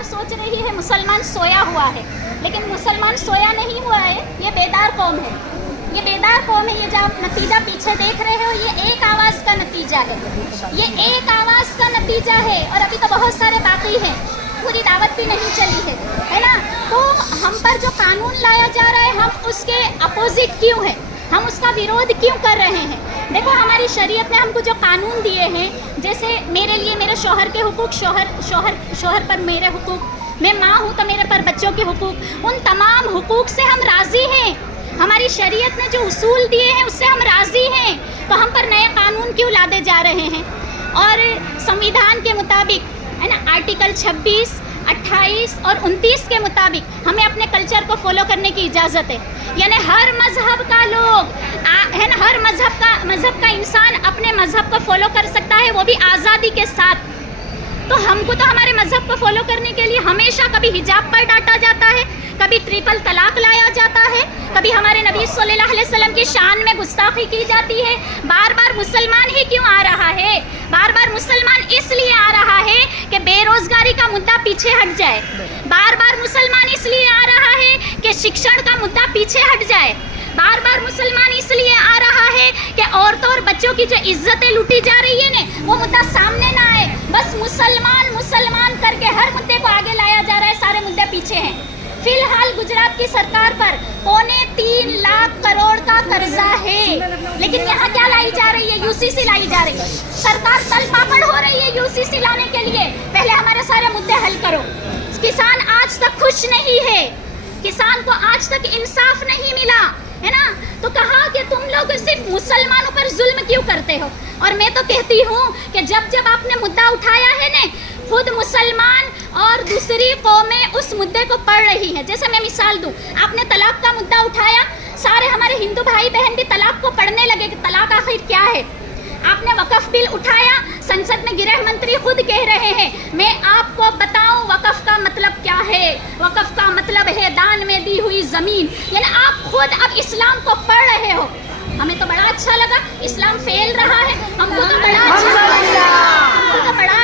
सरकार सोच रही है मुसलमान सोया हुआ है, लेकिन मुसलमान सोया नहीं हुआ है, ये बेदार कौम है। ये बेदार कौम है। ये जो आप नतीजा पीछे देख रहे हो, ये एक आवाज़ का नतीजा है। ये एक आवाज़ का नतीजा है, और अभी तो बहुत सारे बाकी हैं, पूरी दावत भी नहीं चली है ना। तो हम पर जो कानून लाया जा रहा है, हम उसके अपोजिट क्यों हैं, हम उसका विरोध क्यों कर रहे हैं। देखो, हमारी शरीयत ने हमको जो कानून दिए हैं, जैसे मेरे लिए मेरे शौहर के हुकूक, शौहर पर मेरे हुकूक, मैं माँ हूँ तो मेरे पर बच्चों के हुकूक, उन तमाम हुकूक से हम राज़ी हैं। हमारी शरीयत ने जो उसूल दिए हैं उससे हम राज़ी हैं, तो हम पर नए कानून क्यों लादे जा रहे हैं। और संविधान के मुताबिक, है ना, आर्टिकल 26, 28 और 29 के मुताबिक हमें अपने कल्चर को फॉलो करने की इजाज़त है। यानी हर मज़हब का लोग, है ना, हर मज़हब का इंसान अपने मज़हब को फॉलो कर सकता है, वो भी आज़ादी के साथ। तो हमको तो हमारे मज़हब को फॉलो करने के लिए हमेशा कभी हिजाब पर डांटा जाता है, कभी ट्रिपल तलाक लाया जाता है, कभी हमारे नबी सल्लल्लाहु अलैहि वसल्लम की शान में गुस्ताखी की जाती है। बार बार मुसलमान ही क्यों आ रहा है, बार बार मुसलमान इसलिए आ रहा है कि बेरोज़गारी का मुद्दा पीछे हट जाए, बार बार मुसलमान इसलिए आ रहा है कि शिक्षण का मुद्दा पीछे हट जाए, बार बार मुसलमान इसलिए आ रहा है कि औरतों और बच्चों की जो इज्जतें लूटी जा रही है ना, वो मुद्दा सामने ना आए। बस मुसलमान मुसलमान करके हर मुद्दे को आगे लाया जा रहा है, सारे मुद्दे पीछे हैं। फिलहाल गुजरात की सरकार पर 3.25 लाख करोड़ का कर्जा है, लेकिन यहाँ क्या लाई जा रही है, यूसीसी लाई जा रही है। सरकार तल पापड़ हो रही है यूसीसी लाने के लिए। पहले हमारे सारे मुद्दे हल करो। किसान आज तक खुश नहीं है, किसान को आज तक इंसाफ नहीं मिला, है ना। तो कहा कि तुम लोग सिर्फ मुसलमानों पर जुल्म क्यों करते हो। और मैं तो कहती हूँ कि जब आपने मुद्दा उठाया है ना, खुद मुसलमान और दूसरी कौमें उस मुद्दे को पढ़ रही हैं। जैसे मैं मिसाल दूं, आपने तलाक का मुद्दा उठाया, सारे हमारे हिंदू भाई बहन भी तलाक को पढ़ने लगे कि तलाक आखिर क्या है। आपने वक़फ़ बिल उठाया, संसद में गृह मंत्री खुद कह रहे हैं, मैं आपको बताऊं वक़फ़ का मतलब क्या है। वक़फ़ का मतलब है दान में दी हुई ज़मीन। यानी आप खुद अब इस्लाम को पढ़ रहे हो। हमें तो बड़ा अच्छा लगा, इस्लाम फैल रहा है, हमको तो बड़ा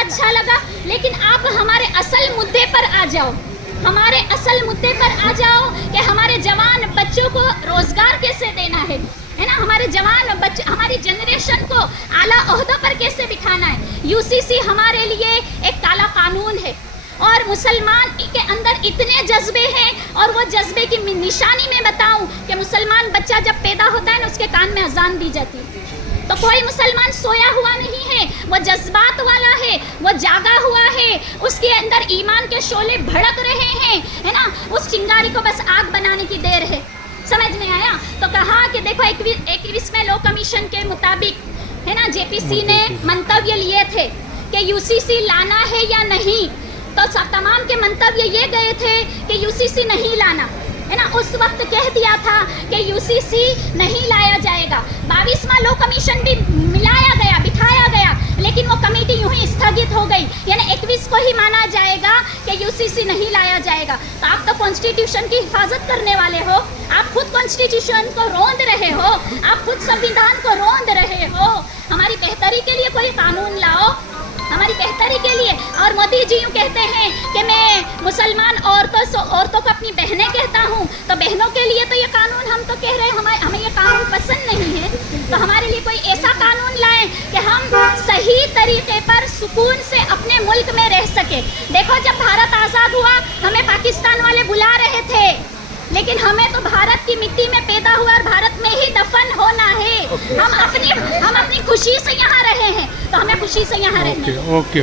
अच्छा लगा। लेकिन आप हमारे असल मुद्दे पर आ जाओ, हमारे असल मुद्दे पर आ जाओ कि हमारे जवान बच्चों को रोज़गार कैसे देना है ना, हमारे जवान बच्चे, हमारी जनरेशन को आला ओहदों पर कैसे बिठाना है। यूसीसी हमारे लिए एक काला कानून है, और मुसलमान के अंदर इतने जज्बे हैं, और वो जज्बे की निशानी में बताऊं कि मुसलमान बच्चा जब पैदा होता है ना, उसके कान में अजान दी जाती है। तो कोई मुसलमान सोया हुआ नहीं है, वो जज्बात वाला है, वो जागा हुआ है, उसके अंदर ईमान के शोले भड़क रहे हैं, है ना। उस चिंगारी को बस आग बनाने की देर है। समझ में आया। तो कहा कि देखो 21वें लॉ कमीशन के मुताबिक, है ना, जेपीसी ने मंतव्य लिए थे कि यूसीसी लाना है या नहीं। तो तमाम के मंतव्य ये गए थे कि यूसीसी नहीं लाना, है ना। उस वक्त कह दिया था कि यूसीसी नहीं लाया जाएगा। 22वां लॉ कमीशन भी मिलाया गया, बिठाया गया, लेकिन वो कमेटी यूं ही स्थगित हो गई। यानी 21 को ही माना जाएगा कि यूसीसी नहीं लाया जाएगा। तो आप तो कॉन्स्टिट्यूशन की हिफाजत करने वाले हो, आप खुद कॉन्स्टिट्यूशन को रोंद रहे हो, आप खुद संविधान को रोंद रहे हो। हमारी बेहतरी के लिए कोई कानून लाओ, हमारी बेहतरी के लिए। और मोदी जी यूँ कहते हैं कि मैं मुसलमान औरतों को अपनी बहनें कहता हूँ, तो बहनों के लिए तो ये कानून, हम तो कह रहे हैं हमें ये कानून पसंद नहीं है। तो हमारे लिए कोई ऐसा कानून लाएं कि हम सही तरीके पर सुकून से अपने मुल्क में रह सके। देखो, जब भारत आज़ाद हुआ, हमें पाकिस्तान वाले बुला रहे थे, लेकिन हमें तो भारत की मिट्टी में पैदा हुआ और भारत में ही दफन होना है। हम अपनी खुशी से यहाँ रहे हैं, तो हमें खुशी से यहाँ रहना है। ओके।